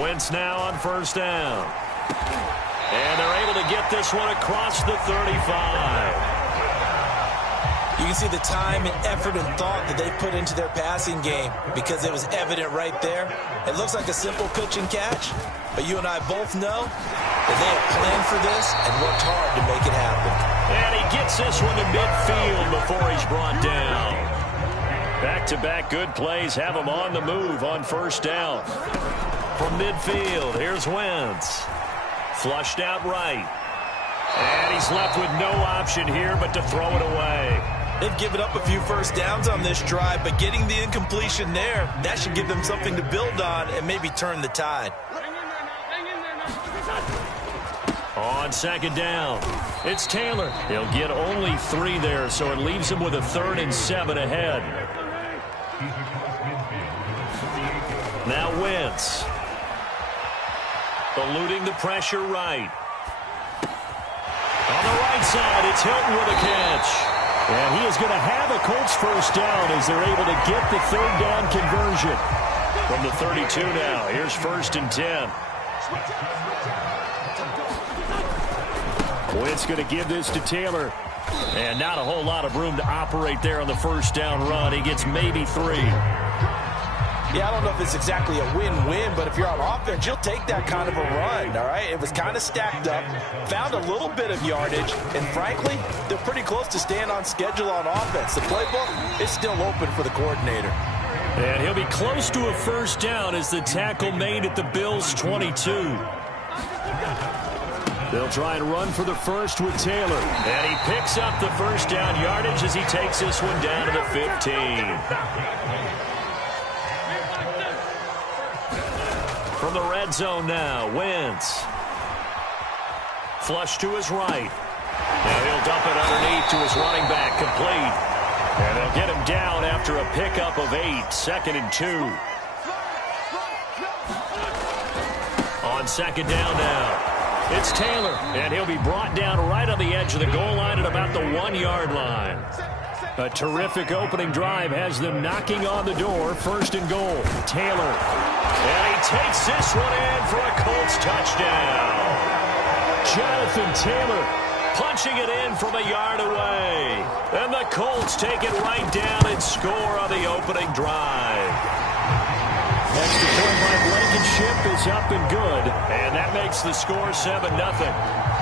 Wentz now on first down. And they're able to get this one across the 35. You can see the time and effort and thought that they put into their passing game because it was evident right there. It looks like a simple pitch and catch, but you and I both know that they have planned for this and worked hard to make it happen. And he gets this one to midfield before he's brought down. Back-to-back good plays have him on the move on first down. From midfield, here's Wentz. Flushed out right. And he's left with no option here but to throw it away. They've given up a few first downs on this drive, but getting the incompletion there, that should give them something to build on and maybe turn the tide. On second down, it's Taylor. He'll get only 3 there, so it leaves him with a 3rd and 7 ahead. Now Wentz. Eluding the pressure right. On the right side, it's Hilton with a catch. And he is going to have a Colts first down as they're able to get the 3rd down conversion. From the 32 now, here's 1st and 10. Wentz going to give this to Taylor. And not a whole lot of room to operate there on the first down run. He gets maybe 3. Yeah, I don't know if it's exactly a win-win, but if you're on offense, you'll take that kind of a run, all right? It was kind of stacked up, found a little bit of yardage, and frankly, they're pretty close to staying on schedule on offense. The playbook is still open for the coordinator. And he'll be close to a first down as the tackle made at the Bills' 22. They'll try and run for the first with Taylor. And he picks up the first down yardage as he takes this one down to the 15. From the red zone now, Wentz. Flush to his right. Now he'll dump it underneath to his running back, complete. And they'll get him down after a pickup of 8, 2nd and 2. On second down now, it's Taylor. And he'll be brought down right on the edge of the goal line at about the 1-yard line. A terrific opening drive has them knocking on the door. 1st and goal, Taylor. And he takes this one in for a Colts touchdown. Jonathan Taylor punching it in from a yard away. And the Colts take it right down and score on the opening drive. Extra point by Blankenship is up and good. And that makes the score 7-0.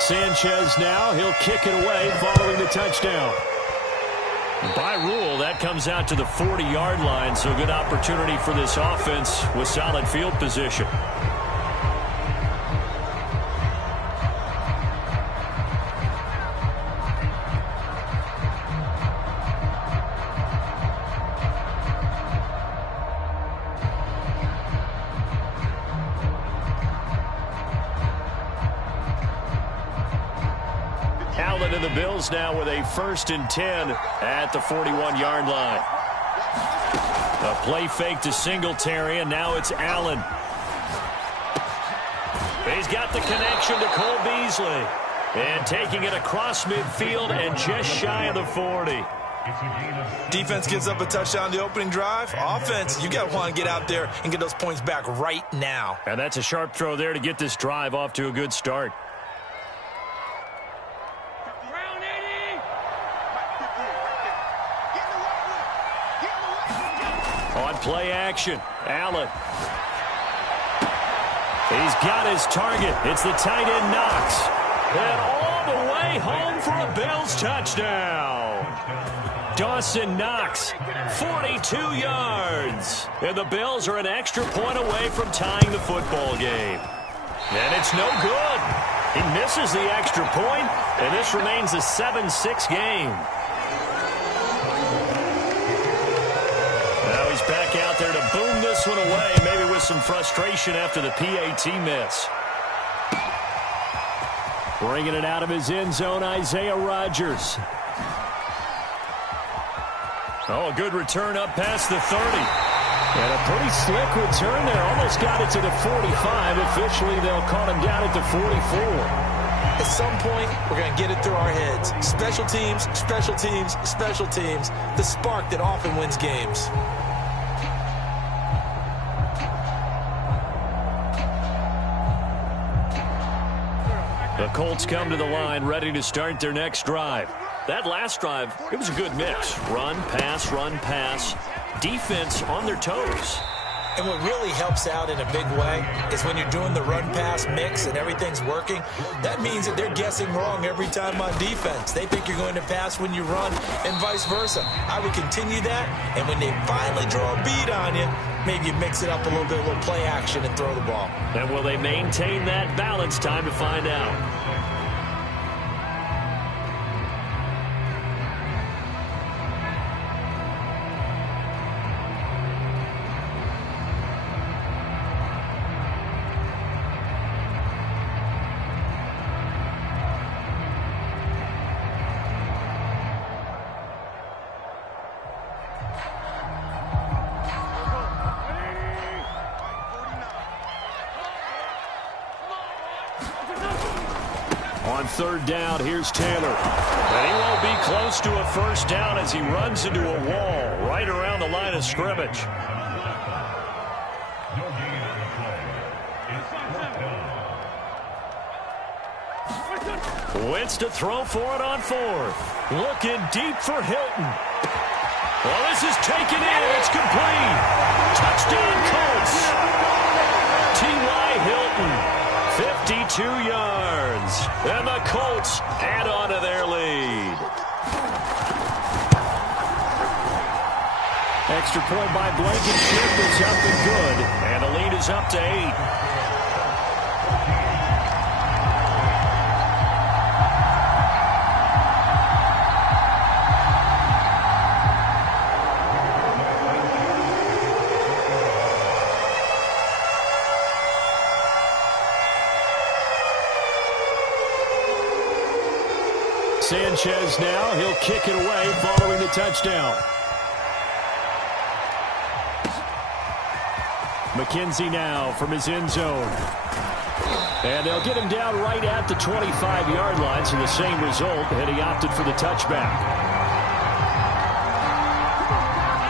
Sanchez now, he'll kick it away following the touchdown. By rule, that comes out to the 40-yard line, so good opportunity for this offense with solid field position. Allen and the Bills now with a 1st and 10 at the 41-yard line. A play fake to Singletary, and now it's Allen. He's got the connection to Cole Beasley. And taking it across midfield and just shy of the 40. Defense gives up a touchdown the opening drive. Offense, you got to want to get out there and get those points back right now. And that's a sharp throw there to get this drive off to a good start. On play action, Allen. He's got his target. It's the tight end Knox. And all the way home for a Bills touchdown. Dawson Knox, 42 yards. And the Bills are an extra point away from tying the football game. And it's no good. He misses the extra point, and this remains a 7-6 game. Now he's back out there to boom this one away, maybe with some frustration after the PAT miss. Bringing it out of his end zone, Isaiah Rodgers. Oh, a good return up past the 30. And a pretty slick return there. Almost got it to the 45. Officially, they'll call him down at the 44. At some point, we're going to get it through our heads. Special teams, special teams, special teams. The spark that often wins games. The Colts come to the line ready to start their next drive. That last drive, it was a good mix. Run, pass, defense on their toes. And what really helps out in a big way is when you're doing the run-pass mix and everything's working, that means that they're guessing wrong every time on defense. They think you're going to pass when you run and vice versa. I would continue that, and when they finally draw a beat on you, maybe you mix it up a little bit, a little play action and throw the ball. And will they maintain that balance? Time to find out. On third down, here's Taylor. And he won't be close to a first down as he runs into a wall right around the line of scrimmage. Wentz to throw for it on fourth. Looking deep for Hilton. Well, this is taken in. It's complete. Touchdown, Colts. T.Y. Hilton. 52 yards. And the Colts add on to their lead. Extra point by Blankenship is up and good. And the lead is up to 8. Sanchez now, he'll kick it away following the touchdown. McKenzie now from his end zone. And they'll get him down right at the 25-yard line, so the same result, and he opted for the touchback.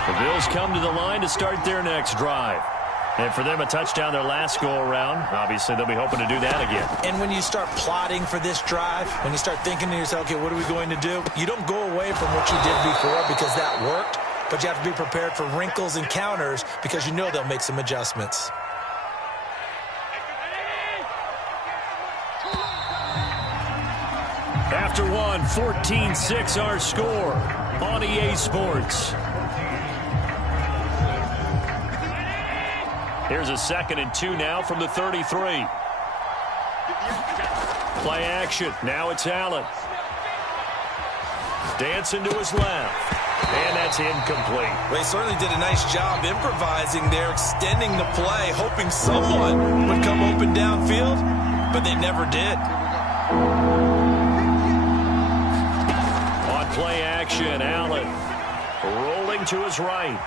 The Bills come to the line to start their next drive. And for them, a touchdown their last go-around. Obviously, they'll be hoping to do that again. And when you start plotting for this drive, when you start thinking to yourself, okay, what are we going to do? You don't go away from what you did before because that worked, but you have to be prepared for wrinkles and counters because you know they'll make some adjustments. After one, 14-6 our score on EA Sports. Here's a 2nd and 2 now from the 33. Play action. Now it's Allen. Dancing to his left. And that's incomplete. Well, he certainly did a nice job improvising there, extending the play, hoping someone would come open downfield, but they never did. On play action, Allen rolling to his right.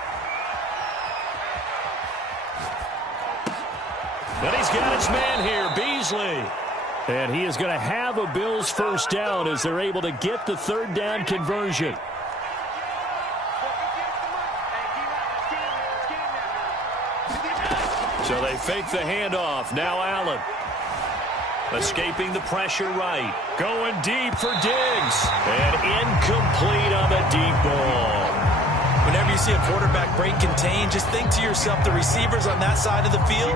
And he's got his man here, Beasley. And he is going to have a Bills first down as they're able to get the third down conversion. So they fake the handoff. Now Allen. Escaping the pressure right. Going deep for Diggs. And incomplete on the deep ball. Whenever you see a quarterback break contain, just think to yourself, the receivers on that side of the field,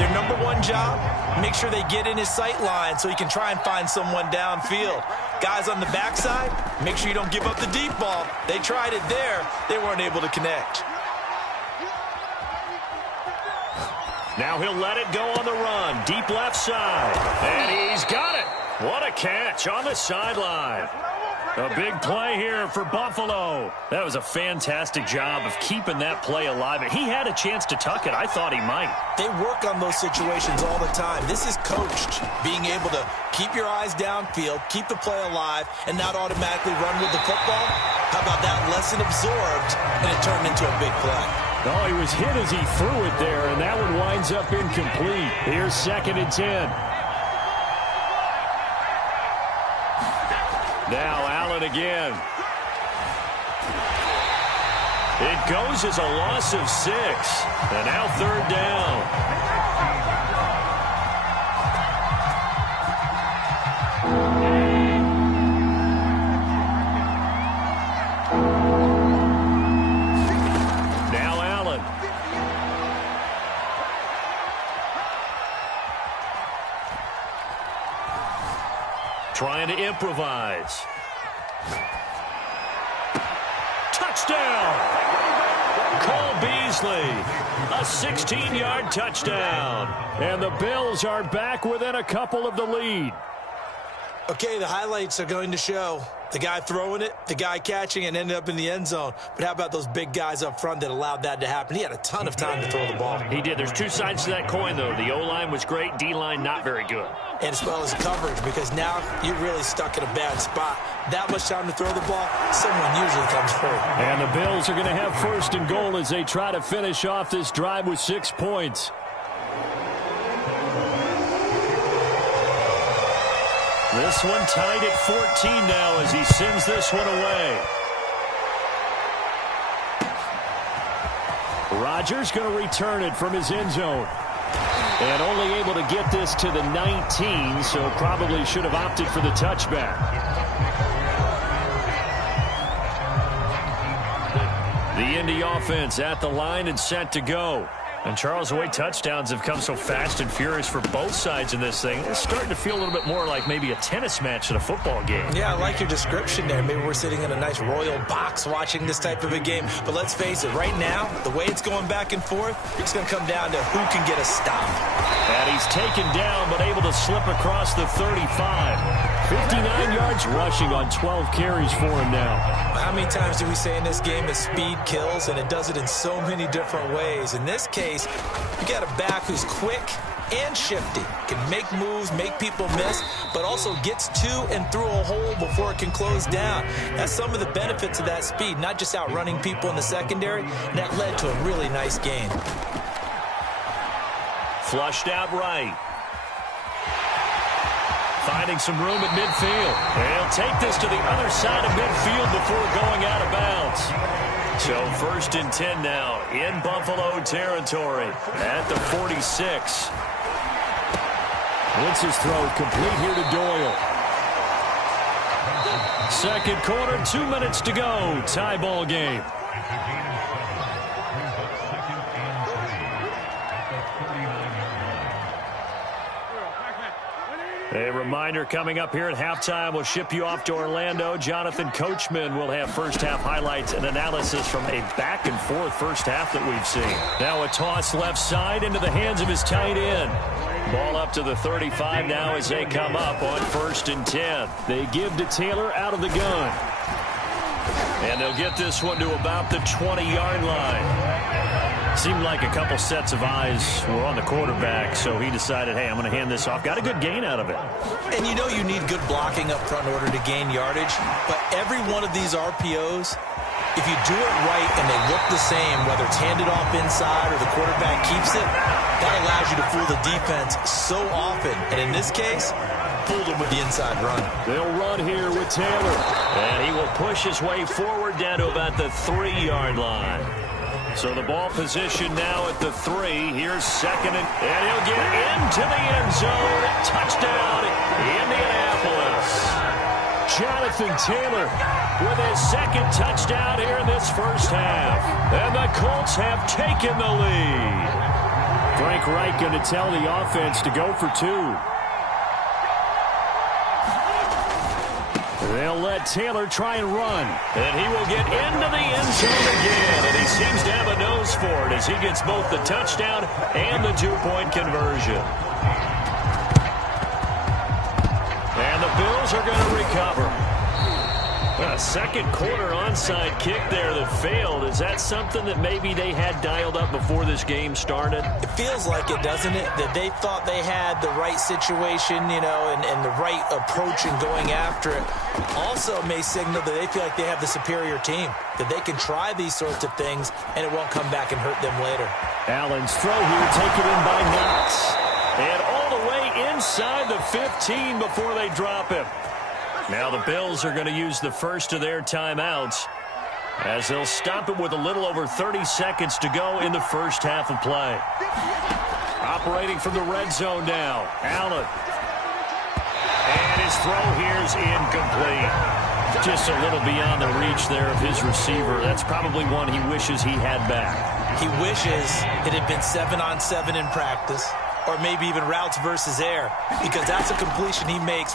their number one job, make sure they get in his sight line so he can try and find someone downfield. Guys on the backside, make sure you don't give up the deep ball. They tried it there. They weren't able to connect. Now he'll let it go on the run. Deep left side. And he's got it. What a catch on the sideline. A big play here for Buffalo. That was a fantastic job of keeping that play alive. He had a chance to tuck it. I thought he might. They work on those situations all the time. This is coached. Being able to keep your eyes downfield, keep the play alive, and not automatically run with the football. How about that lesson absorbed, and it turned into a big play? Oh, he was hit as he threw it there, and that one winds up incomplete. Here's 2nd and 10. Now Allen again. It goes as a loss of 6. And now 3rd down. Now Allen. Trying to improvise. Touchdown! Cole Beasley, a 16-yard touchdown. And the Bills are back within a couple of the lead. Okay, the highlights are going to show the guy throwing it, the guy catching it, and ended up in the end zone. But how about those big guys up front that allowed that to happen? He had a ton of time to throw the ball. He did. There's two sides to that coin, though. The O-line was great, D-line not very good. And as well as coverage, because now you're really stuck in a bad spot. That much time to throw the ball, someone usually comes through. And the Bills are going to have 1st and goal as they try to finish off this drive with 6 points. This one tied at 14 now as he sends this one away. Rodgers going to return it from his end zone. And only able to get this to the 19, so probably should have opted for the touchback. The Indy offense at the line and set to go. And Charles, the way touchdowns have come so fast and furious for both sides in this thing, it's starting to feel a little bit more like maybe a tennis match than a football game. Yeah, I like your description there. Maybe we're sitting in a nice royal box watching this type of a game. But let's face it, right now, the way it's going back and forth, it's going to come down to who can get a stop. And he's taken down but able to slip across the 35. 59 yards rushing on 12 carries for him now. How many times do we say in this game that speed kills, and it does it in so many different ways? In this case, you got a back who's quick and shifty, can make moves, make people miss, but also gets to and through a hole before it can close down. That's some of the benefits of that speed, not just outrunning people in the secondary, and that led to a really nice gain. Flushed out right. Finding some room at midfield. And he'll take this to the other side of midfield before going out of bounds. So 1st and 10 now in Buffalo territory at the 46. Wentz's throw complete here to Doyle. 2nd quarter, 2 minutes to go. Tie ball game. A reminder coming up here at halftime. We'll ship you off to Orlando. Jonathan Coachman will have first half highlights and analysis from a back and forth first half that we've seen. Now a toss left side into the hands of his tight end. Ball up to the 35 now as they come up on 1st and 10. They give to Taylor out of the gun. And they'll get this one to about the 20-yard line. Seemed like a couple sets of eyes were on the quarterback, so he decided, hey, I'm going to hand this off. Got a good gain out of it. And you know you need good blocking up front in order to gain yardage, but every one of these RPOs, if you do it right and they look the same, whether it's handed off inside or the quarterback keeps it, that allows you to fool the defense so often. And in this case, fooled them with the inside run. They'll run here with Taylor. And he will push his way forward down to about the 3-yard line. So the ball position now at the 3. Here's 2nd, and he'll get into the end zone. Touchdown, Indianapolis. Jonathan Taylor with his 2nd touchdown here in this first half. And the Colts have taken the lead. Frank Reich going to tell the offense to go for 2. They'll let Taylor try and run. And he will get into the end zone again. And he seems to have a nose for it as he gets both the touchdown and the 2-point conversion. And the Bills are going to recover. A second quarter onside kick there that failed. Is that something that maybe they had dialed up before this game started? It feels like it, doesn't it? That they thought they had the right situation, you know, and the right approach in going after it. Also may signal that they feel like they have the superior team, that they can try these sorts of things and it won't come back and hurt them later. Allen's throw here taken in by Knox. And all the way inside the 15 before they drop him. Now the Bills are going to use the first of their timeouts as they'll stop it with a little over 30 seconds to go in the first half of play. Operating from the red zone now, Allen. And his throw here's incomplete. Just a little beyond the reach there of his receiver. That's probably one he wishes he had back. He wishes it had been 7-on-7 in practice, or maybe even routes versus air, because that's a completion he makes,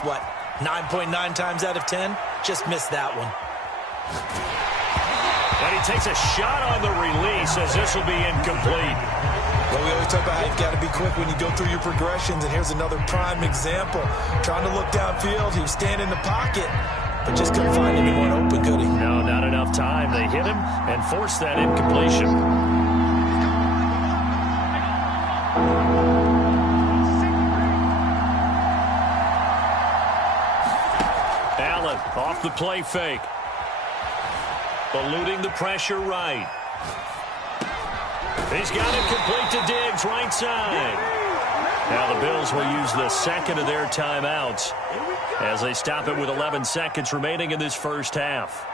9.9 times out of 10? Just missed that one. And he takes a shot on the release as this will be incomplete. Well, we always talk about how you've got to be quick when you go through your progressions, and here's another prime example. Trying to look downfield, he was standing in the pocket, but just couldn't find anyone open, could he? No, not enough time. They hit him and forced that incompletion. Allen off the play fake. Eluding the pressure right. He's got it complete to Diggs, right side. Now the Bills will use the second of their timeouts as they stop it with 11 seconds remaining in this first half.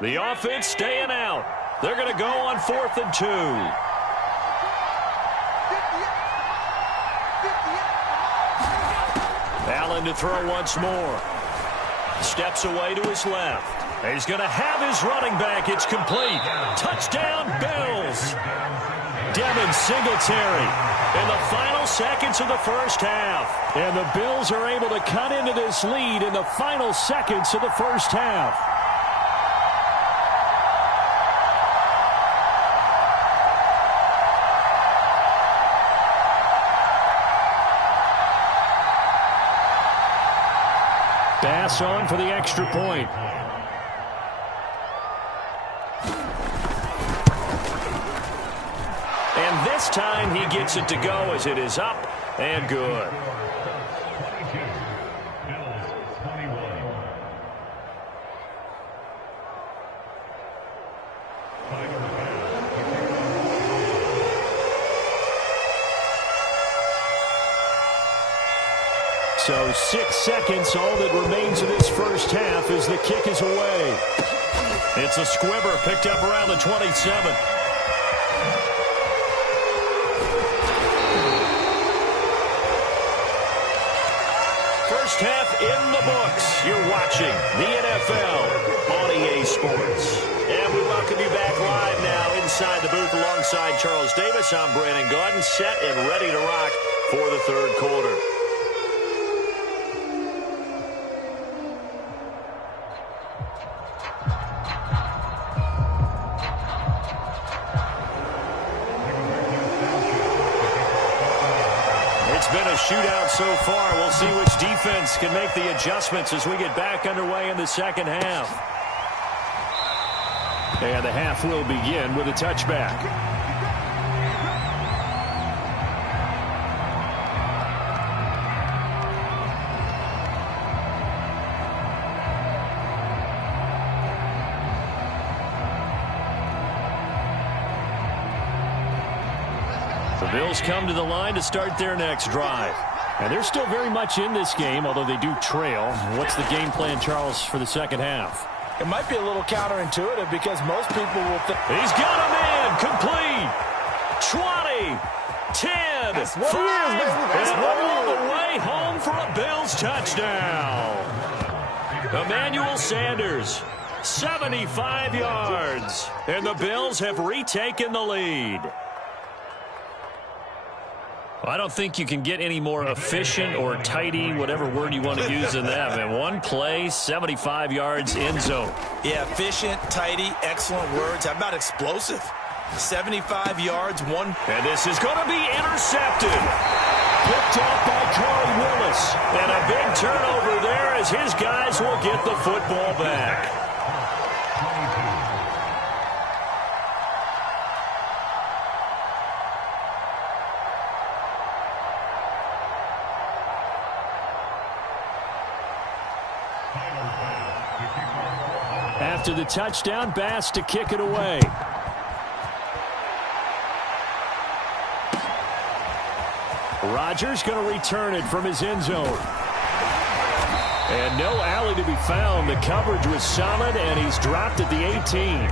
The offense staying out. They're going to go on 4th and 2. Allen to throw once more. Steps away to his left. He's going to have his running back. It's complete. Touchdown, Bills. Devin Singletary in the final seconds of the first half. And the Bills are able to cut into this lead in the final seconds of the first half. Pass on for the extra point. And this time he gets it to go as it is up and good. So 6 seconds, all that remains of this first half as the kick is away. It's a squibber picked up around the 27. First half in the books. You're watching the NFL on EA Sports. And we welcome you back live now inside the booth alongside Charles Davis. I'm Brandon Gaudin, set and ready to rock for the third quarter. It's been a shootout so far. We'll see which defense can make the adjustments as we get back underway in the second half. And the half will begin with a touchback. The Bills come to the line to start their next drive. And they're still very much in this game, although they do trail. What's the game plan, Charles, for the second half? It might be a little counterintuitive because most people will think. He's got him in. Complete. 20. 10. That's what 5. It is, baby. That's and what all it is. the way home for a Bills touchdown. Emmanuel Sanders, 75 yards. And the Bills have retaken the lead. I don't think you can get any more efficient or tidy, whatever word you want to use in that. Man, one play, 75 yards, end zone. Yeah, efficient, tidy, excellent words. How about explosive? 75 yards, one. And this is going to be intercepted. Picked up by Corey Willis. And a big turnover there as his guys will get the football back. After the touchdown, Bass to kick it away. Rodgers going to return it from his end zone. And no alley to be found. The coverage was solid, and he's dropped at the 18.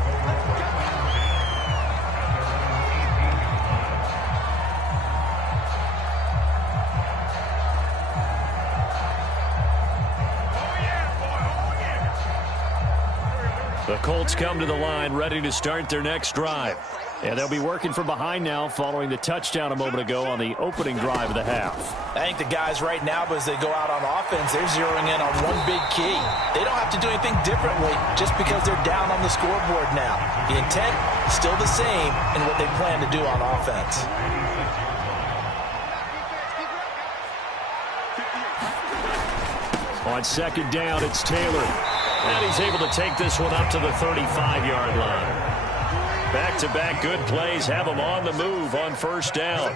The Colts come to the line ready to start their next drive. And they'll be working from behind now following the touchdown a moment ago on the opening drive of the half. I think the guys right now, as they go out on offense, they're zeroing in on one big key. They don't have to do anything differently just because they're down on the scoreboard now. The intent still the same in what they plan to do on offense. On second down, it's Taylor. And he's able to take this one up to the 35-yard line. Back-to-back good plays have him on the move on first down.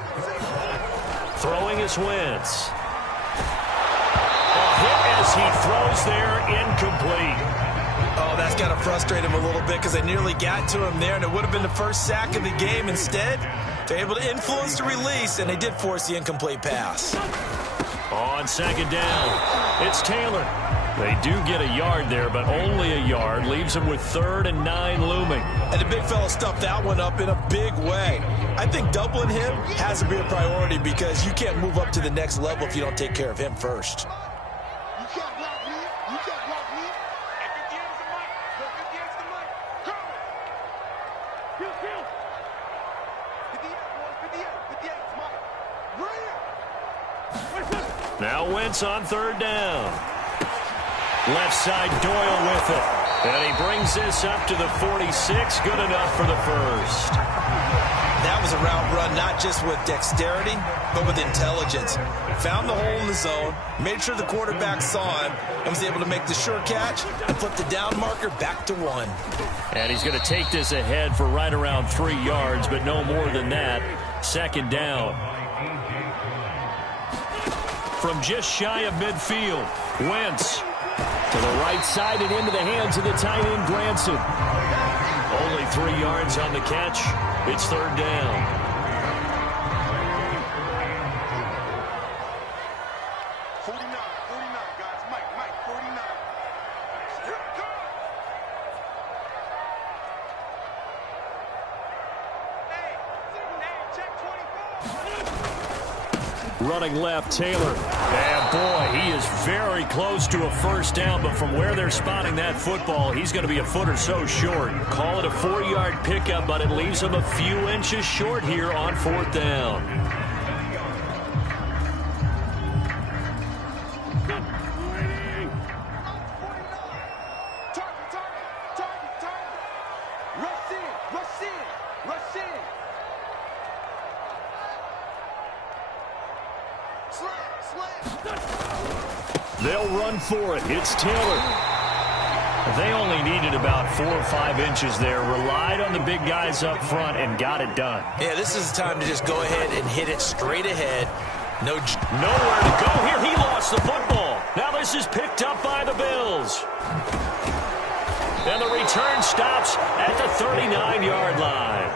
Throwing is Wentz. A hit as he throws there, incomplete. Oh, that's got to frustrate him a little bit because they nearly got to him there, and it would have been the first sack of the game. Instead, they're able to influence the release, and they did force the incomplete pass. On second down, it's Taylor. They do get a yard there, but only a yard. Leaves them with 3rd and 9 looming. And the big fella stuffed that one up in a big way. I think doubling him has to be a priority because you can't move up to the next level if you don't take care of him first. You can't block me. You can't block me. If it gives the mic, if it gives the mic, come on. Kill. 58, Mike. Right here. Now Wentz on 3rd down. Left side Doyle with it. And he brings this up to the 46. Good enough for the first. That was a route run not just with dexterity, but with intelligence. Found the hole in the zone, made sure the quarterback saw him, and was able to make the sure catch and flip the down marker back to 1. And he's going to take this ahead for right around 3 yards, but no more than that. 2nd down. From just shy of midfield, Wentz to the right side and into the hands of the tight end, Granson. Only 3 yards on the catch. It's 3rd down. Running left, Taylor. And boy, he is very close to a first down, but from where they're spotting that football, he's going to be a foot or so short. Call it a 4-yard pickup, but it leaves him a few inches short here on 4th down. They'll run for it. It's Taylor. They only needed about 4 or 5 inches there. Relied on the big guys up front and got it done. Yeah, this is the time to just go ahead and hit it straight ahead. Nowhere to go here. He lost the football. Now this is picked up by the Bills. And the return stops at the 39-yard line.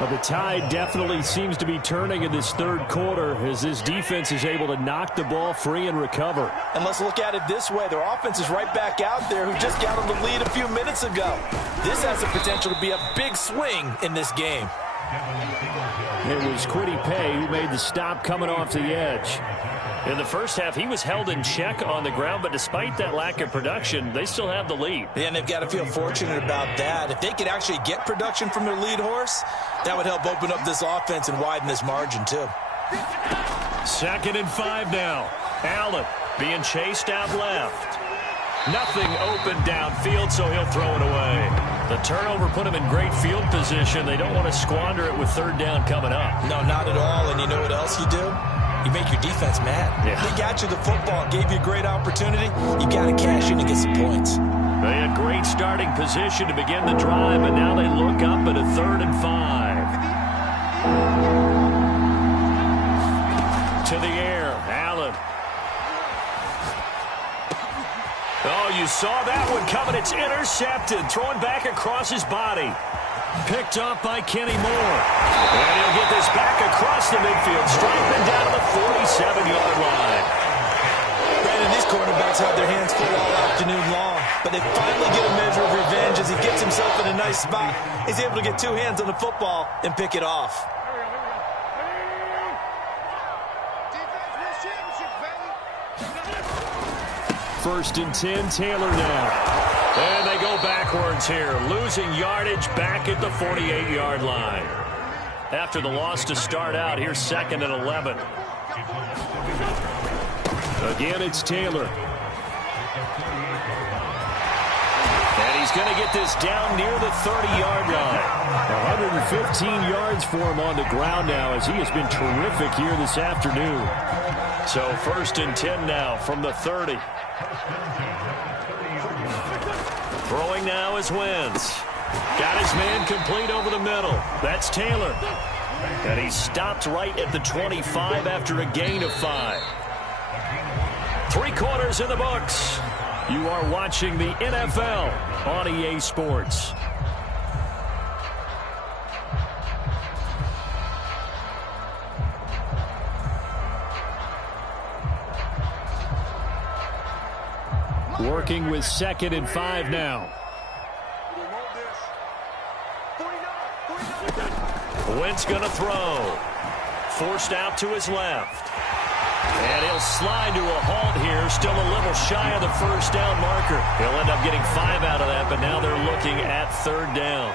Well, the tide definitely seems to be turning in this 3rd quarter as this defense is able to knock the ball free and recover. And let's look at it this way. Their offense is right back out there who just got on the lead a few minutes ago. This has the potential to be a big swing in this game. It was Kwity Paye who made the stop coming off the edge. In the first half, he was held in check on the ground, but despite that lack of production, they still have the lead. Yeah, and they've got to feel fortunate about that. If they could actually get production from their lead horse, that would help open up this offense and widen this margin, too. 2nd and 5 now. Allen being chased out left. Nothing open downfield, so he'll throw it away. The turnover put him in great field position. They don't want to squander it with 3rd down coming up. No, not at all. And you know what else you do? You make your defense mad. Yeah. They got you the football, gave you a great opportunity. You got to cash in and get some points. They had great starting position to begin the drive, and now they look up at a 3rd and 5. To the air, Allen. Oh, you saw that one coming. It's intercepted. Thrown back across his body. Picked off by Kenny Moore. And he'll get this back across the midfield. Striping down to the 47-yard line. Brandon, these quarterbacks have their hands full all afternoon long. But they finally get a measure of revenge as he gets himself in a nice spot. He's able to get 2 hands on the football and pick it off. First and 10, Taylor now. And they go backwards here, losing yardage back at the 48-yard line. After the loss to start out, here's 2nd and 11. Again, it's Taylor. And he's going to get this down near the 30-yard line. 115 yards for him on the ground now as he has been terrific here this afternoon. So 1st and 10 now from the 30. Throwing now is Wentz. Got his man complete over the middle. That's Taylor. And he stopped right at the 25 after a gain of 5. 3 quarters in the books. You are watching the NFL on EA Sports. Working with 2nd and 5 now. Wentz going to throw. Forced out to his left. And he'll slide to a halt here. Still a little shy of the first down marker. He'll end up getting 5 out of that, but now they're looking at 3rd down.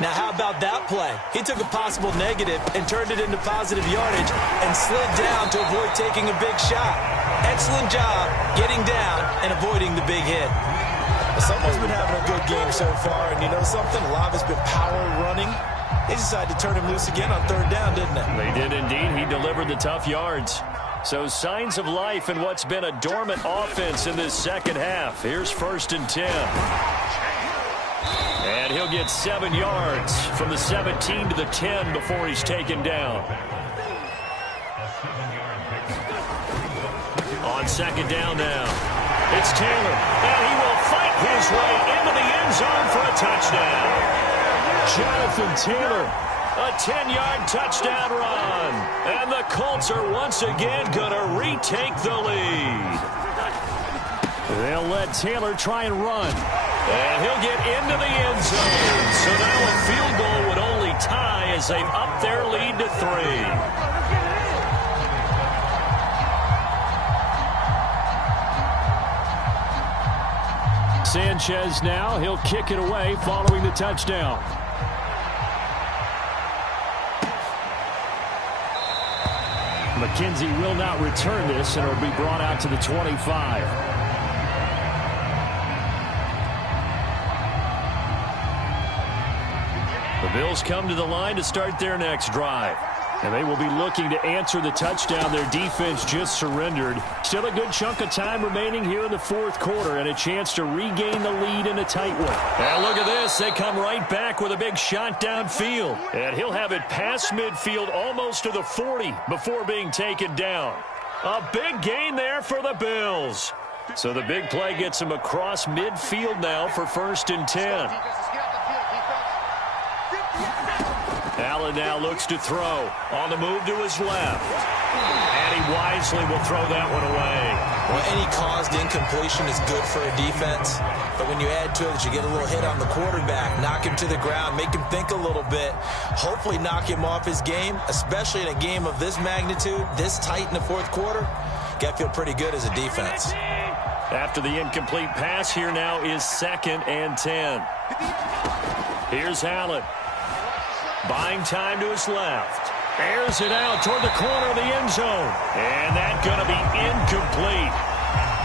Now, how about that play? He took a possible negative and turned it into positive yardage and slid down to avoid taking a big shot. Excellent job getting down and avoiding the big hit. Someone's been having a good game so far, and you know something? A lot of it's been power running. They decided to turn him loose again on 3rd down, didn't they? They did indeed. He delivered the tough yards. So signs of life in what's been a dormant offense in this second half. Here's 1st and 10. And he'll get 7 yards from the 17 to the 10 before he's taken down. On 2nd down now, it's Taylor, and he will fight his way into the end zone for a touchdown. Jonathan Taylor, a 10-yard touchdown run, and the Colts are once again going to retake the lead. They'll let Taylor try and run, and he'll get into the end zone. So now a field goal would only tie as they've upped their lead to 3. Sanchez now, he'll kick it away following the touchdown. McKenzie will not return this, and it'll be brought out to the 25. The Bills come to the line to start their next drive. And they will be looking to answer the touchdown their defense just surrendered. Still a good chunk of time remaining here in the 4th quarter and a chance to regain the lead in a tight one. And look at this. They come right back with a big shot downfield. And he'll have it past midfield almost to the 40 before being taken down. A big gain there for the Bills. So the big play gets him across midfield now for 1st and 10. Allen now looks to throw. On the move to his left. And he wisely will throw that one away. Well, any caused incompletion is good for a defense. But when you add to it that you get a little hit on the quarterback, knock him to the ground, make him think a little bit, hopefully knock him off his game, especially in a game of this magnitude, this tight in the 4th quarter, got to feel pretty good as a defense. After the incomplete pass, here now is 2nd and 10. Here's Allen. Buying time to his left. Airs it out toward the corner of the end zone. And that's going to be incomplete.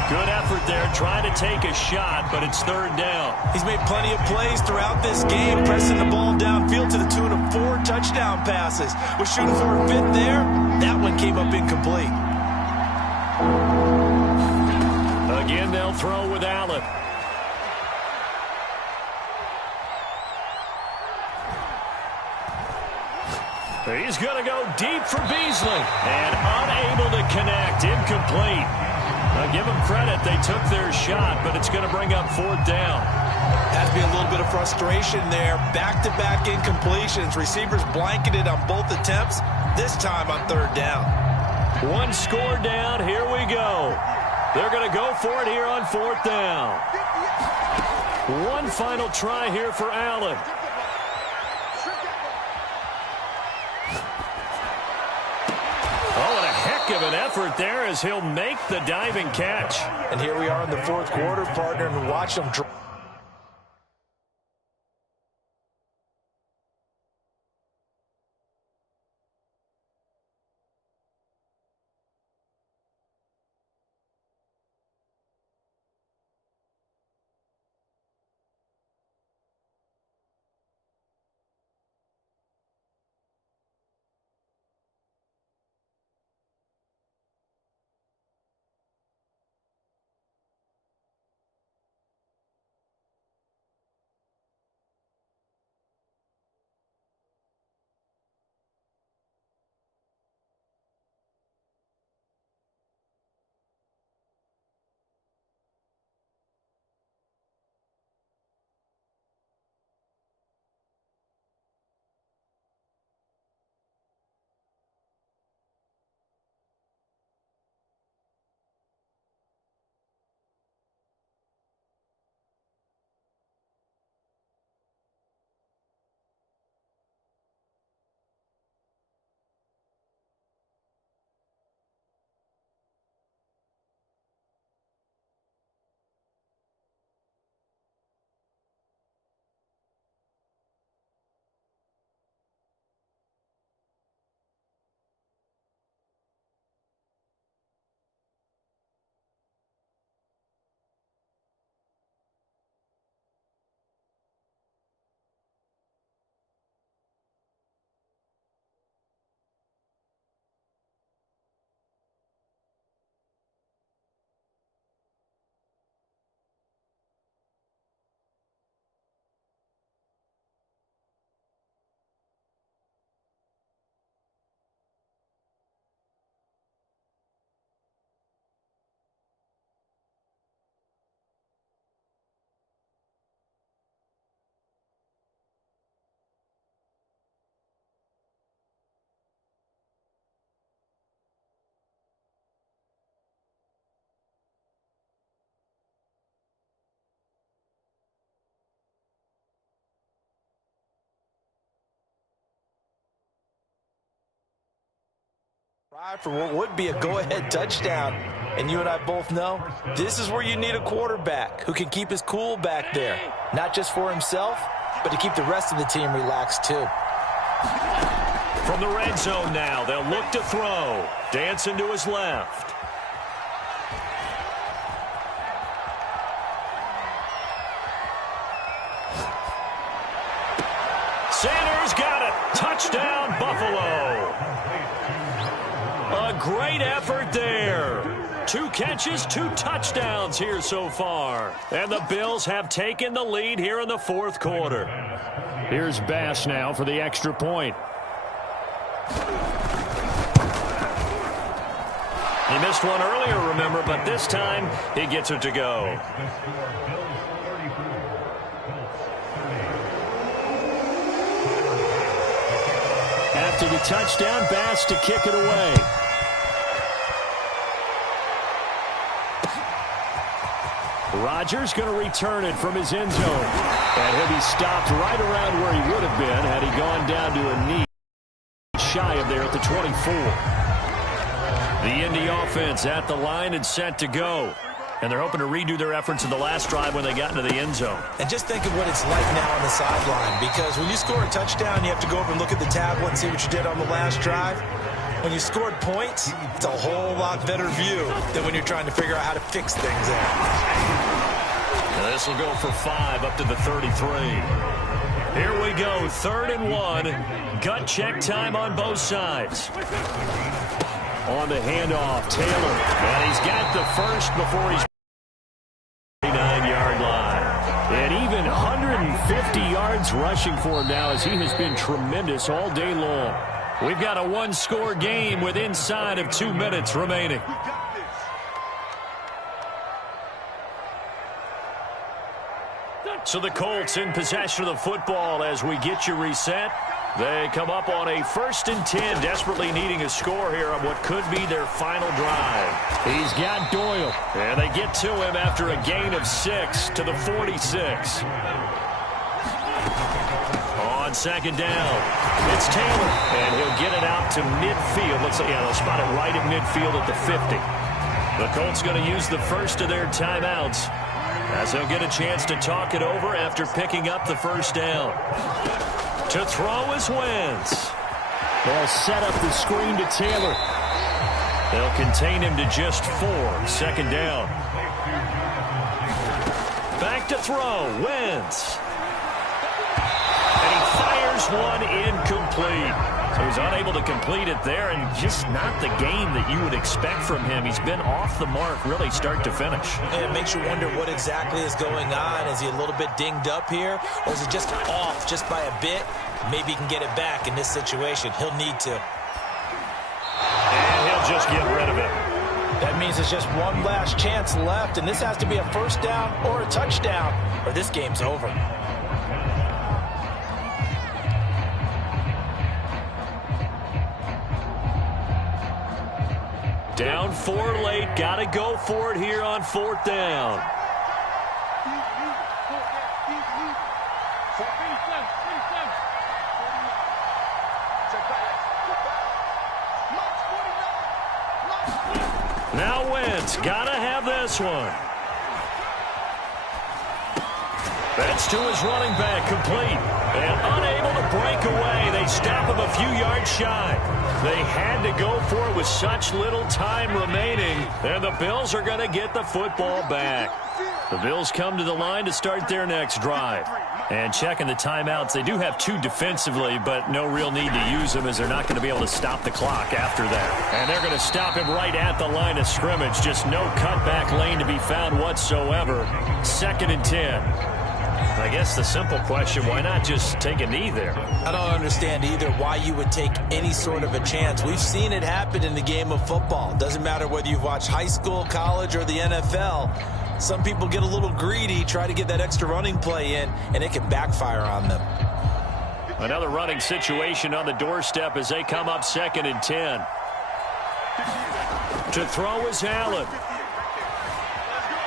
Good effort there trying to take a shot, but it's 3rd down. He's made plenty of plays throughout this game, pressing the ball downfield to the tune of 4 touchdown passes. Was shooting for a 5th there. That one came up incomplete. Again, they'll throw with Allen. He's going to go deep for Beasley. And unable to connect. Incomplete. Give them credit. They took their shot, but it's going to bring up 4th down. Has to be a little bit of frustration there. Back-to-back incompletions. Receivers blanketed on both attempts. This time on 3rd down. One score down. Here we go. They're going to go for it here on 4th down. One final try here for Allen. Oh, and a heck of an effort there as he'll make the diving catch. And here we are in the 4th quarter, partner, and watch them drop. For what would be a go-ahead touchdown. And you and I both know this is where you need a quarterback who can keep his cool back there. Not just for himself, but to keep the rest of the team relaxed too. From the red zone now, they'll look to throw. Dancing to his left. Sanders got it. Touchdown, Buffalo. A great effort there. 2 catches, 2 touchdowns here so far. And the Bills have taken the lead here in the 4th quarter. Here's Bass now for the extra point. He missed one earlier, remember, but this time he gets it to go. After the touchdown, Bass to kick it away. Rodgers going to return it from his end zone. And he'll be stopped right around where he would have been had he gone down to a knee shy of there at the 24. The Indy offense at the line and set to go. And they're hoping to redo their efforts in the last drive when they got into the end zone. And just think of what it's like now on the sideline, because when you score a touchdown, you have to go over and look at the tablet and see what you did on the last drive. When you scored points, it's a whole lot better view than when you're trying to figure out how to fix things there. This will go for 5 up to the 33. Here we go, 3rd and 1. Gut check time on both sides. On the handoff, Taylor. And he's got the first before he's 39-yard line. And even 150 yards rushing for him now as he has been tremendous all day long. We've got a 1-score game with inside of 2 minutes remaining. So the Colts in possession of the football as we get you reset. They come up on a 1st and 10, desperately needing a score here on what could be their final drive. He's got Doyle, and they get to him after a gain of 6 to the 46. On 2nd down, it's Taylor, and he'll get it out to midfield. Looks like, they'll spot it right at midfield at the 50. The Colts going to use the first of their timeouts as they'll get a chance to talk it over after picking up the 1st down. To throw is Wentz. They'll set up the screen to Taylor. They'll contain him to just 4. 2nd down. Back to throw, Wentz. And he fires one incomplete. So he's unable to complete it there, and just not the game that you would expect from him. He's been off the mark really start to finish. And it makes you wonder what exactly is going on. Is he a little bit dinged up here, or is he just off just by a bit? Maybe he can get it back in this situation. He'll need to. And he'll just get rid of it. That means there's just one last chance left, and this has to be a 1st down or a touchdown, or this game's over. Down 4 late, got to go for it here on 4th down. Now Wentz, got to have this one. That's to his running back, complete. And unable to break away. They stop him a few yards shy. They had to go for it with such little time remaining. And the Bills are going to get the football back. The Bills come to the line to start their next drive. And checking the timeouts, they do have 2 defensively, but no real need to use them as they're not going to be able to stop the clock after that. And they're going to stop him right at the line of scrimmage. Just no cutback lane to be found whatsoever. 2nd and 10. I guess the simple question, why not just take a knee there? I don't understand either why you would take any sort of a chance. We've seen it happen in the game of football. Doesn't matter whether you've watched high school, college, or the NFL. Some people get a little greedy, try to get that extra running play in, and it can backfire on them. Another running situation on the doorstep as they come up 2nd and 10. To throw is Allen.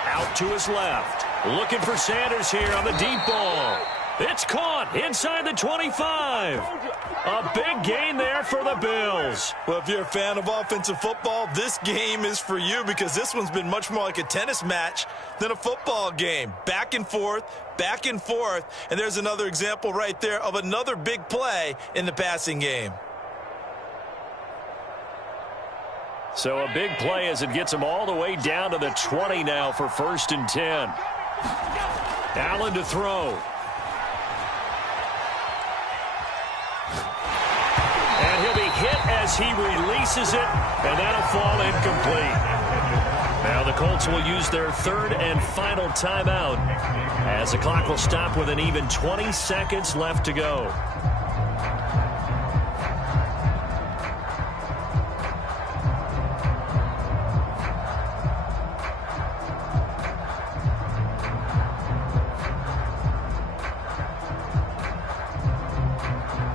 Out to his left. Looking for Sanders here on the deep ball. It's caught inside the 25. A big gain there for the Bills. Well, if you're a fan of offensive football, this game is for you because this one's been much more like a tennis match than a football game. Back and forth, and there's another example right there of another big play in the passing game. So a big play as it gets them all the way down to the 20 now for 1st and 10. Allen to throw. And he'll be hit as he releases it, and that'll fall incomplete. Now the Colts will use their 3rd and final timeout as the clock will stop with an even 20 seconds left to go.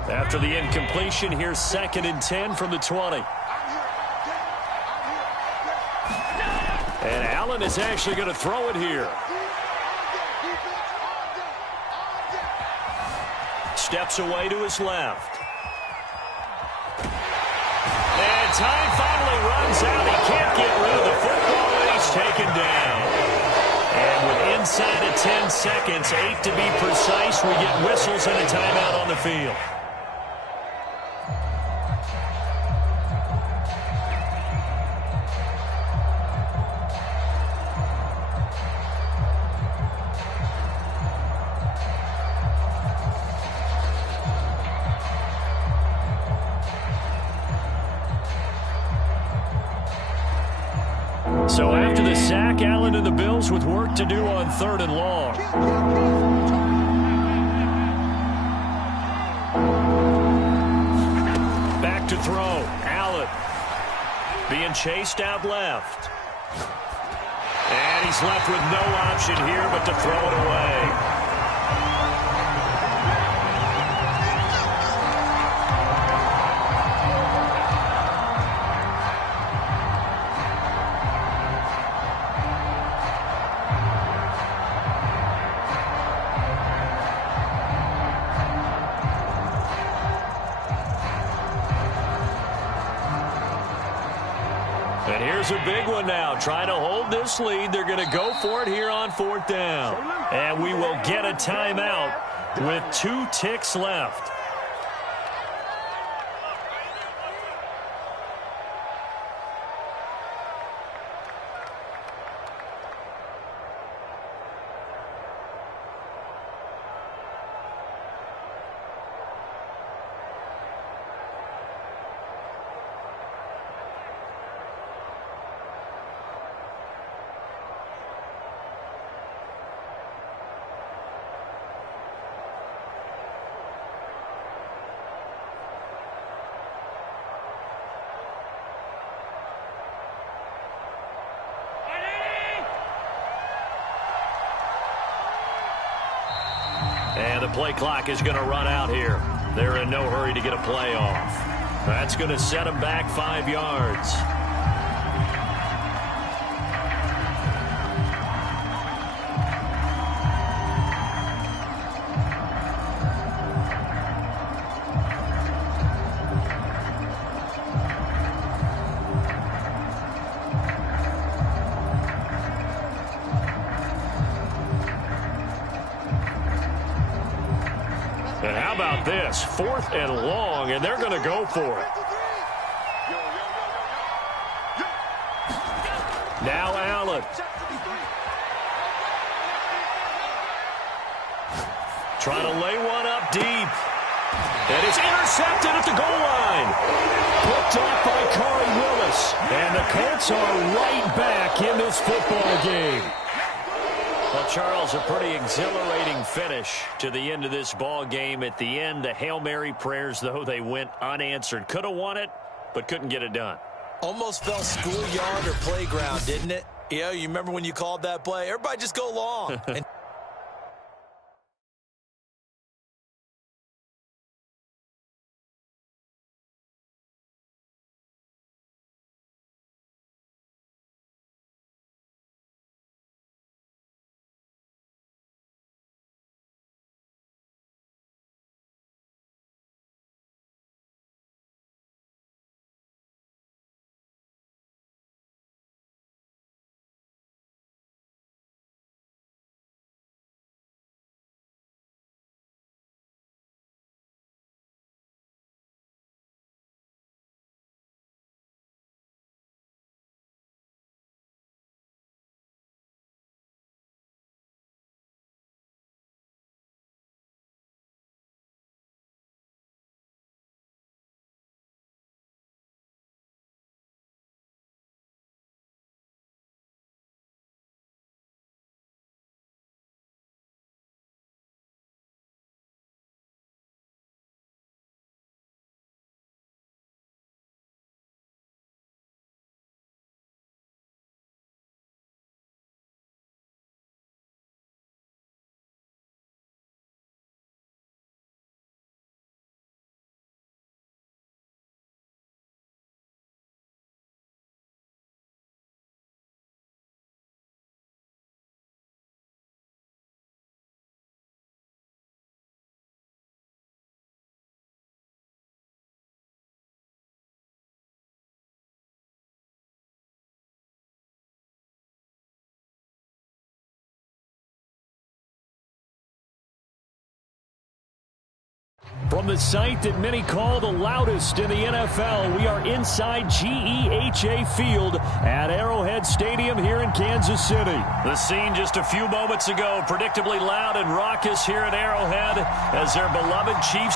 After the incompletion, here's 2nd and 10 from the 20. And Allen is actually going to throw it here. Steps away to his left. And time finally runs out. He can't get rid of the football, and he's taken down. And with inside of 10 seconds, 8 to be precise, we get whistles and a timeout on the field. So after the sack, Allen and the Bills with work to do on 3rd and long. Back to throw. Allen being chased out left. And he's left with no option here but to throw it away. And here's a big one now. Trying to hold this lead. They're going to go for it here on 4th down. And we will get a timeout with 2 ticks left. And the play clock is going to run out here. They're in no hurry to get a play off. That's going to set them back 5 yards. And how about this? 4th and long, and they're going to go for it. Now Allen. Trying to lay one up deep. And it's intercepted at the goal line. Picked off by Corey Willis. And the Colts are right back in this football game. Well, Charles, a pretty exhilarating finish to the end of this ball game. At the end, the Hail Mary prayers, though, they went unanswered. Could have won it, but couldn't get it done. Almost felt schoolyard or playground, didn't it? Yeah, you remember when you called that play? Everybody just go long. And From the site that many call the loudest in the NFL, we are inside GEHA Field at Arrowhead Stadium here in Kansas City. The scene just a few moments ago, predictably loud and raucous here at Arrowhead as their beloved Chiefs